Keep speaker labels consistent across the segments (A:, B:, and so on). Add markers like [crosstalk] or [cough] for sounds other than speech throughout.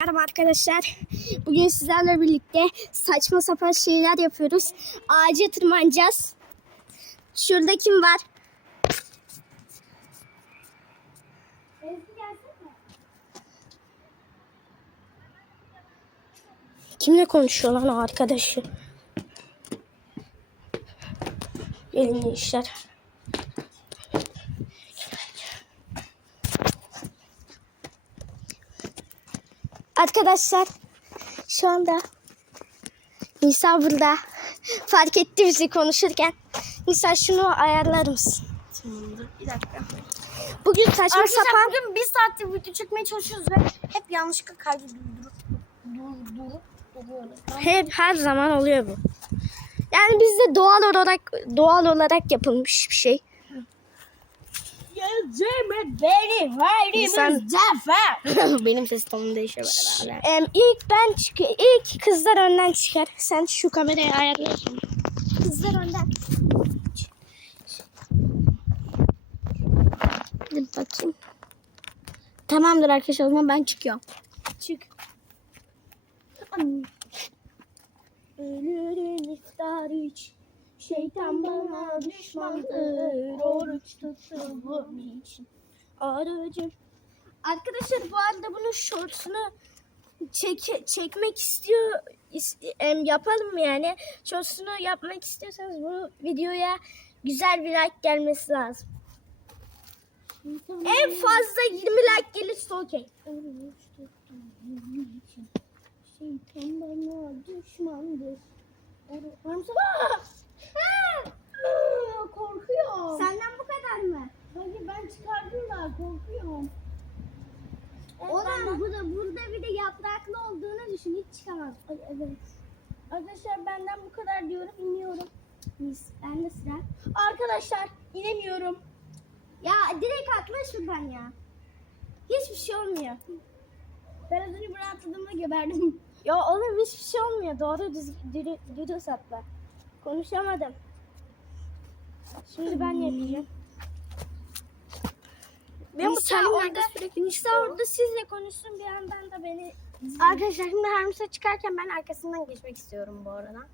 A: Merhaba arkadaşlar. Bugün sizlerle birlikte saçma sapan şeyler yapıyoruz. Ağaca tırmanacağız. Şurada kim var? Kimle konuşuyor lan arkadaşı? Gelin gençler. Arkadaşlar şu anda Nisa burada. Fark etti bizi konuşurken. Nisa şunu ayarlar mısın?
B: Tamamdır. Bir dakika.
A: Bugün saçma
B: Arkadaşlar
A: sapan
B: bugün bir saattir video çekmeye çalışıyoruz ve hep yanlışlıkla kaydı durdurup durdurup duruyoruz.
A: hep her zaman oluyor bu. Yani bizde doğal olarak doğal olarak yapılmış bir şey.
B: Yazımı benim
A: İnsan-
B: zafer. benim ses tonum değişiyor beraber.
A: Em, ilk ben çık ilk kızlar önden çıkar. Sen şu kamerayı ayarlıyorsun. Kızlar önden. Dur bakayım.
B: Tamamdır arkadaşlar o zaman ben çıkıyorum.
A: Çık. Ölürüm iftar iç. Şeytan bana düşmandır. Oruç tuttuğum için. Aracım. Arkadaşlar bu arada bunun shortsunu çek, çekmek istiyor is- em, yapalım mı yani? Shortsunu yapmak istiyorsanız bu videoya güzel bir like gelmesi lazım. En fazla 20 like gelirse okey. Şeytan bana düşmandır. Hamza
B: Korkuyorum.
A: Senden bu kadar mı?
B: Hayır ben çıkardım da korkuyorum.
A: Oğlum bu da burada bir de yapraklı olduğunu düşün hiç çıkamaz. Ay, evet.
B: Arkadaşlar benden bu kadar diyorum iniyorum.
A: Mis, ben de sıra.
B: Arkadaşlar inemiyorum.
A: Ya direkt atla şuradan ya. Hiçbir şey olmuyor.
B: Ben az önce buraya atladığımda geberdim. [laughs]
A: Ya oğlum hiçbir şey olmuyor. Doğru düz, dürü, dürüst atla. Konuşamadım. Şimdi ben yapacağım.
B: Ben bu
A: orada,
B: orada sürekli
A: Nisa orada sizle konuşsun bir yandan da beni
B: Arkadaşlar şimdi Hermes'e çıkarken ben arkasından geçmek istiyorum bu arada.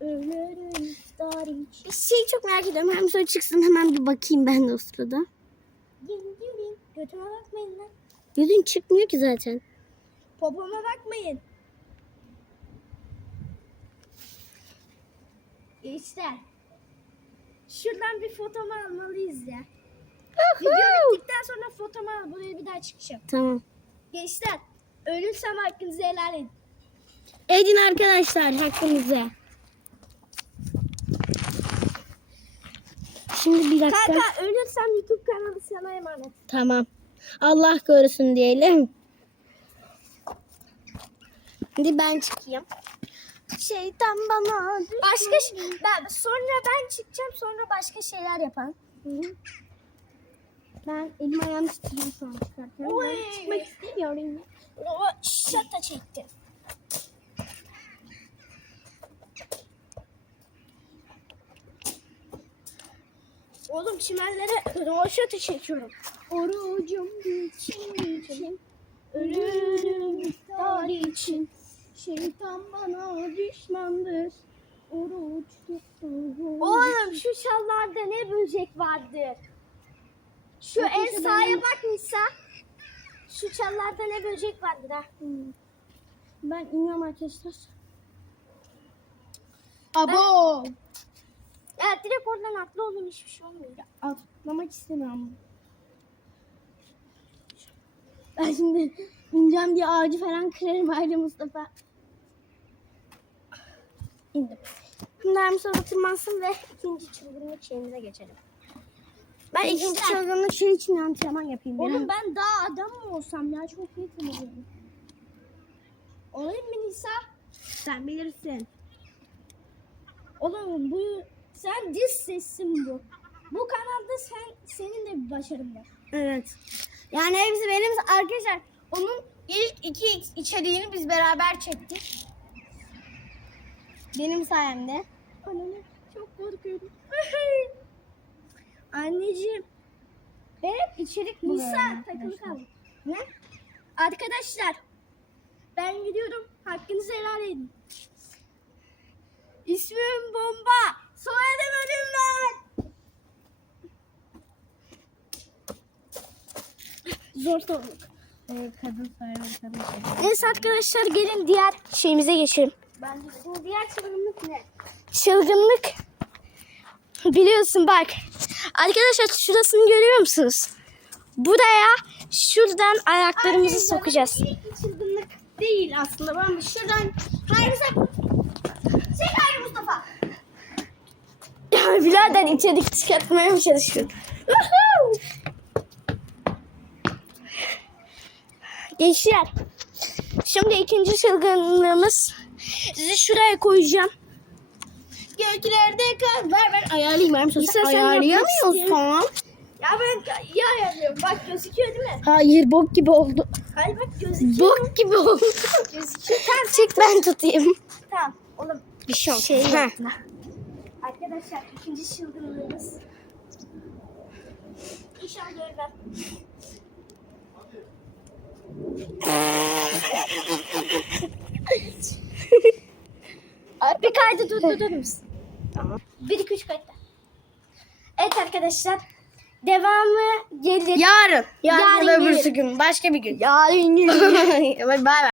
A: Ölürüm iftar iç.
B: Bir şeyi çok merak ediyorum. Hermes'e çıksın hemen bir bakayım ben de o sırada.
A: Gin gin Götüme bakmayın lan.
B: Yüzün çıkmıyor ki zaten.
A: Popoma bakmayın. Gençler. Şuradan bir fotomu almalıyız ya. Video bittikten sonra fotomu al. Buraya bir daha çıkacağım.
B: Tamam.
A: Gençler. Ölürsem hakkınızı helal edin.
B: Edin arkadaşlar hakkınızı. Şimdi bir dakika.
A: Kanka ölürsem YouTube kanalı sana emanet.
B: Tamam. Allah korusun diyelim. Şimdi ben çıkayım. Şeytan bana
A: Başka ş- ben, sonra ben çıkacağım sonra başka şeyler yapalım.
B: Ben elim ayağım titriyor şu an çıkarken.
A: Oy.
B: Ben çıkmak istemiyorum.
A: O şata çekti. Oğlum çimenlere roşata çekiyorum. Orucum için için ölürüm iftar için. Şeytan bana düşmandır. Oruç tuttuğum. Oğlum şu şallarda ne böcek vardır. Şu sağa
B: ben-
A: bak Nisa. Şu çallarda ne böcek vardır ha.
B: Ben iniyorum arkadaşlar. Abo.
A: Ya direkt oradan atla oğlum hiçbir şey olmuyor.
B: Atlamak istemiyorum. Ben şimdi ineceğim diye ağacı falan kırarım ayrı Mustafa.
A: İndim. Şimdi orada tırmansın ve ikinci çılgınlık şeyimize geçelim.
B: Ben ikinci çılgınlık şey için antrenman yapayım.
A: Oğlum
B: ben
A: daha adam mı olsam ya çok iyi tanıyorum. Olayım mı Nisa?
B: sen bilirsin.
A: Oğlum bu sen diz sesin bu. Bu kanalda sen senin de bir başarın var.
B: Evet. Yani hepsi benim arkadaşlar. Onun ilk iki içeriğini biz beraber çektik. Benim sayemde.
A: Anne çok korkuyorum. [laughs]
B: İçerik
A: Nisa
B: buluyorum
A: takılı
B: arkadaşlar.
A: kaldı. Ne? Arkadaşlar Hakkınızı helal edin. İsmim Bomba. Soyadım Ölümler. Zor tavuk.
B: kadın sayılır kadın
A: Neyse arkadaşlar gelin diğer şeyimize geçelim.
B: Bence diğer çılgınlık ne?
A: Çılgınlık. Biliyorsun bak. Arkadaşlar şurasını görüyor musunuz? Buraya şuradan ayaklarımızı sokacağız.
B: İlk çılgınlık değil aslında. Ben de şuradan... Hayır sen... Hayır Mustafa.
A: Ya birader içerik çıkartmaya mı? Woohoo! Gençler. Şimdi ikinci çılgınlığımız. Sizi şuraya koyacağım.
B: Göklerde kal. Ver ben ayarlayayım. Ben
A: İstersen yapmak
B: ayarlayamıyorsam.
A: Ben iyi ayarlıyorum. Bak gözüküyor değil mi?
B: Hayır bok gibi oldu.
A: Hayır bak gözüküyor.
B: Bok gibi oldu.
A: Gözüküyor. Tamam [laughs] çek ben tutayım.
B: tamam oğlum.
A: Bir şey olmaz.
B: Şey yapma.
A: Arkadaşlar ikinci çılgınlığımız. İnşallah ölmem. bir kaydı durdurur musun?
B: Tamam.
A: Bir iki üç kayıtta. Evet arkadaşlar. Devamı gelir.
B: Yarın. Yarın,
A: Yarın
B: öbürsü gün. Başka bir gün.
A: Yarın
B: Bay [laughs] bay.